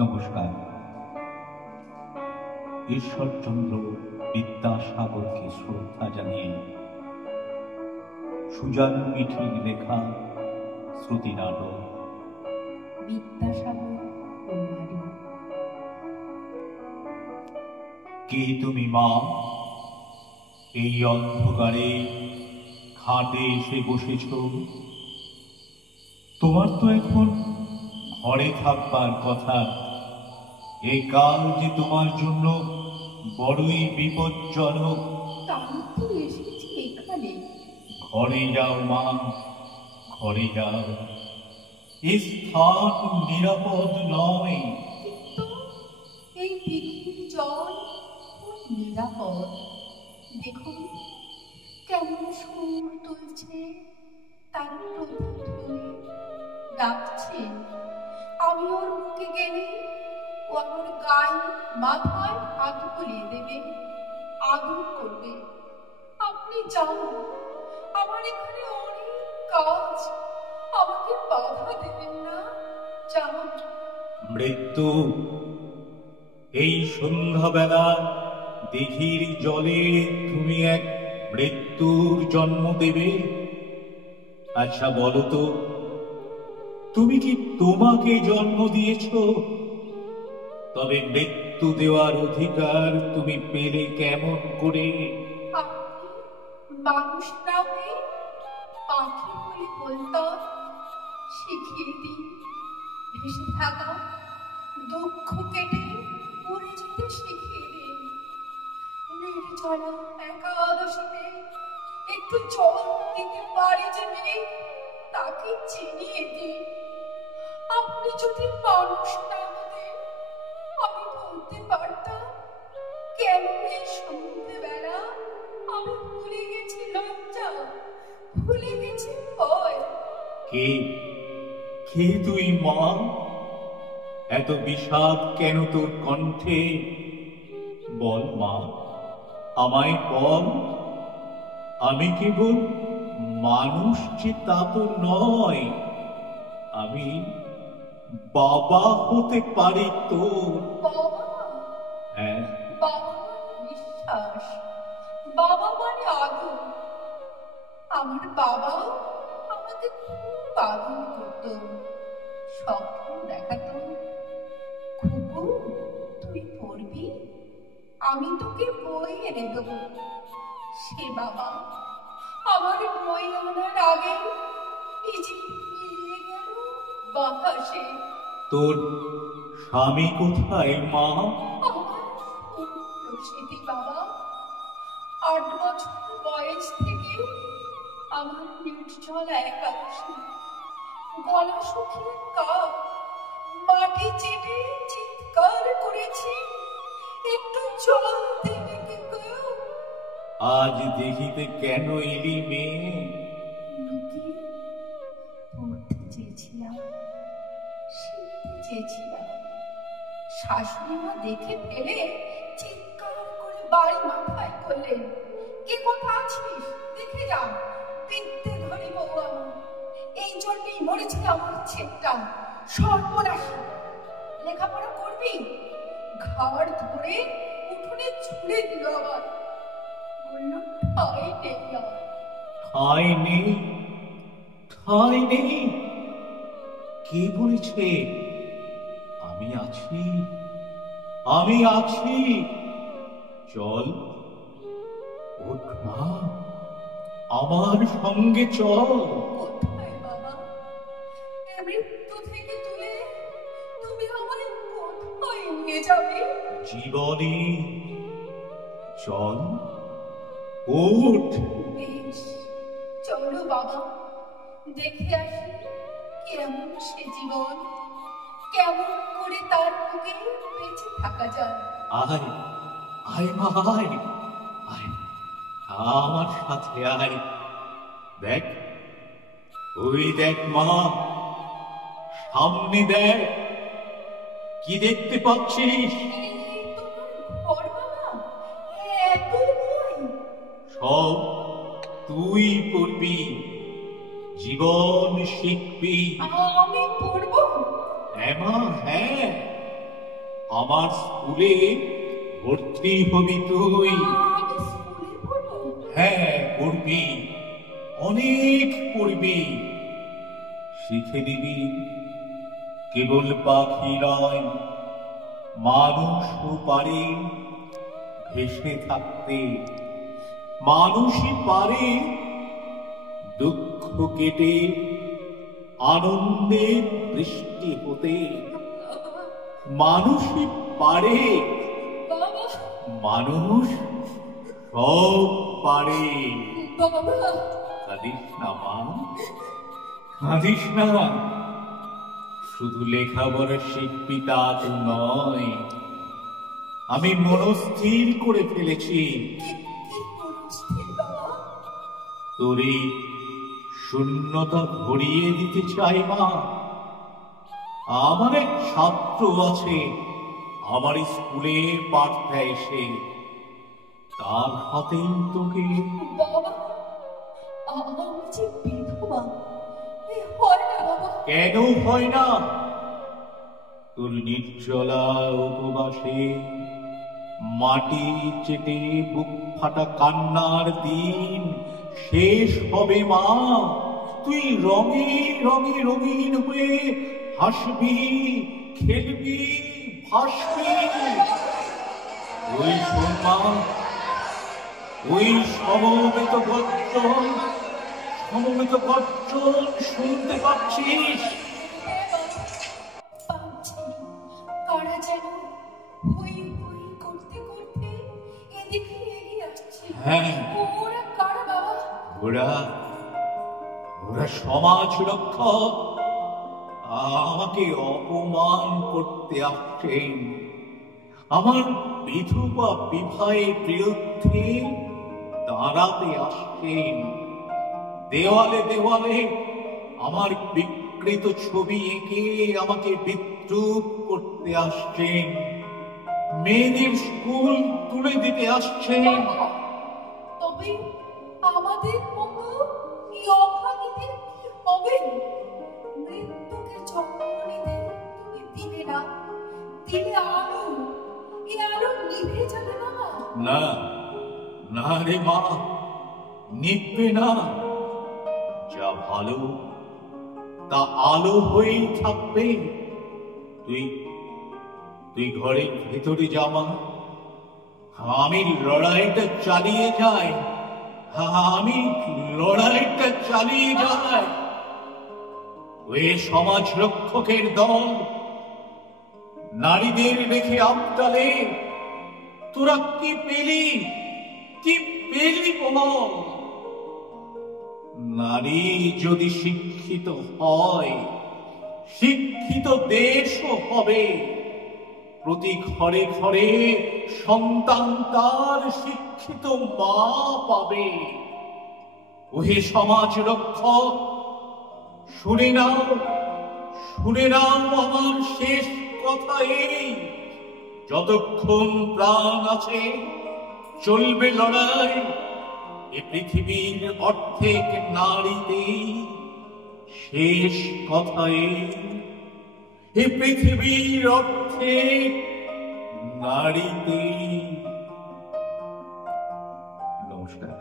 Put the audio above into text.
নমস্কার। ঈশ্বরচন্দ্র বিদ্যাসাগরকে শ্রদ্ধা জানিয়ে সুজান মিঠির লেখা শ্রুতি নাটক বিদ্যাসাগর ও নারী। কে তুমি মা? এই অন্ধকারে খাটে এসে বসেছ। তোমার তো এখন ঘরে থাকবার কথা। এই কাল যে তোমার জন্য বড়ই বিপজ্জনক। তাই তো এসেছি এখানে। ঘরে যাও মা, ঘরে যাও। এই স্থান নিরাপদ নয়। কিন্তু এই দিঘির জল খুব নিরাপদ। দেখুন কেমন সুর তুলছে, তার প্রতিধ্বনি ডাকছে। আমি ওর মুখে গেলে ও আমার গায়ে মাথায় হাত বুলিয়ে দেবে, আদর করবে। আপনি যান, আমার এখানে অনেক কাজ, আমাকে বাধা দেবেন না। যান। মৃত্যু এই সন্ধ্যাবেলা দিঘির জলে তুমি এক মৃত্যুর জন্ম দেবে? আচ্ছা বলো তো, তুমি কি তোমাকে জন্ম দিয়েছ? তবে মৃত্যু দেওয়ার অধিকার তুমি পেলে কেমন করে? আপনি মানুষ না হয়ে পাখি বলে বলতাম, শিখিয়ে দিন ভেসে থাকা, দুঃখ কেটে উড়ে যেতে শিখিয়ে দিন। নির্জলা একাদশীতে একটু জল দিতে পারি যে নেই, তাকে চিনিয়ে দিন। আপনি যদি মানুষ না হতেন, আমি বলতে পারতাম কেন এই সন্ধ্যেবেলা আমি ভুলে গেছি লজ্জা, ভুলে গেছি ভয়। কে কে তুই মা? এত বিষাদ কেন তোর কণ্ঠে? বল মা, আমায় বল। আমি কেবল মানুষ যে তা তো নয়, আমি বাবা হতে পারি তোর। বাবা, হ্যাঁ, বাবা মানে বিশ্বাস, বাবা মানে আদর। আমার বাবাও আমাকে খুব আদর করত, স্বপ্ন দেখাতো। খুকু, তুই পড়বি, আমি তোকে বই এনে দেবো। সে বাবা আমার বই আনার আগে নিজে মিলিয়ে গেল বাতাসে। তোর স্বামী কোথায় মা? আমার পুত্র স্মৃতি বাবা, 8 বছর বয়স থেকে আমার নির্জলা একাদশী, গলা শুকিয়ে কাক মাটি চেটে চিৎকার করেছি, একটু জল দেবে কি গো? আজ দেখিতে কেন এলি মেয়ে? লুকিয়ে পড়তে চেয়েছিলাম, শিখতে চেয়েছিলাম। শাশুড়ি মা দেখে ফেলে চিৎকার করে বাড়ি মাথায় করলেন, কে কোথা আছিস দেখে যা, বিদ্যে ধরে বউ আমার। এই জন্যই মরেছে আমার ছেলেটা, সর্বনাশী। লেখাপড়া করবি? ঘাড় ধরে উঠোনে ছুঁড়ে দিল আবার, বলল ঠাই নেই আর। ঠাঁই নেই? ঠাঁই নেই? কে বলেছে? আমি আছি, আমি আছি। চল, ওঠ মা, আমার সঙ্গে চল। কোথায় বাবা? এ মৃত্যু থেকে তুলে তুমি আমায় কোথায় নিয়ে যাবে? জীবনে চল, ওঠ। বেশ, চলো বাবা, দেখে আসি কেমন সে জীবন, কেমন করে তার বুকে বেঁচে থাকা যায়। আয়, আয় মা, আয়, আয়, আমার সাথে আয়। দেখ, ওই দেখ মা, সামনে দেখ, কি দেখতে পাচ্ছিস? এই তোমার ঘর বাবা, এত বই। সব তুই পড়বি, জীবন শিখবি। আমি পড়বো? হ্যাঁ মা, হ্যাঁ, আমার স্কুলে ভর্তি হবি তুই। আমি স্কুলে পড়বো? হ্যাঁ, পড়বি, অনেক পড়বি। শিখে নিবি কেবল পাখি নয়, মানুষও পারে ভেসে থাকতে। মানুষই পারে দুঃখ কেটে আনন্দের বৃষ্টি হতে। মানুষই পারে, বাবা মানুষ সব পারে। বাবা কাঁদিস না মা, কাঁদিস না। শুধু লেখাপড়া শিখবি তা তো নয়, আমি মনস্থির করে ফেলেছি কি মনস্থির বাবা? তোর এই শূন্যতা ভরিয়ে দিতে চাই মা। আমার এক ছাত্র আছে, আমার স্কুলে পাঠ দেয় সে, তার হাতেই তোকে। বাবা আমি যে বিধবা, এ হয় না বাবা। কেন হয় না? তোর নির্জলা উপবাসে মাটি চেটে বুক ফাটা কান্নার দিন শেষ হবে মা। তুই রঙে রঙে রঙিন হয়ে হাসবি, খেলবি, ভাসবি। ওই সম্মান, ওই সমবেত গর্জন, সমবেত গর্জন শুনতে পাচ্ছিস? পাচ্ছি, কারা যেন হই হই করতে করতে এদিকে এগিয়ে আসছে। হ্যাঁ। ওরা কারা বাবা? ওরা ওরা সমাজ রক্ষক, আমাকে অপমান করতে আসছেন। আমার বিধবা বিবাহের বিরুদ্ধে দাঁড়াতে আসছেন। দেওয়ালে দেওয়ালে আমার বিকৃত ছবি এঁকে আমাকে বিদ্রুপ করতে আসছেন। মেয়েদের স্কুল তুলে দিতে আসছেন। বাবা, তবে আমাদের মতো এই অভাগীদের কি হবে? মৃত্যুকে জন্ম নিতে তুমি দিলে না, দিলে আলো, এ আলো নিভে যাবে বাবা। না, না রে মা, নিভবে না। যা ভালো তা আলো হয়েই থাকবে। তুই তুই ঘরের ভেতরে জামা, আমি লড়াইটা চালিয়ে যাই, আমি লড়াইটা চালিয়ে যাই। ওই সমাজ রক্ষকের দল নারীদের রেখে আবদালে তোরা কি পেলি, কি পেলি বল? নারী যদি শিক্ষিত হয়, শিক্ষিত দেশও হবে। প্রতি ঘরে ঘরে সন্তান তার শিক্ষিত মা পাবে। ওহে সমাজ রক্ষক, শুনে নাও, শুনে নাও আমার শেষ কথা এই, যতক্ষণ প্রাণ আছে চলবে লড়াই। এ পৃথিবীর অর্ধেক নারীতেই শেষ কথা এই, এ পৃথিবীর অর্ধেক নারীতেই। নমস্কার।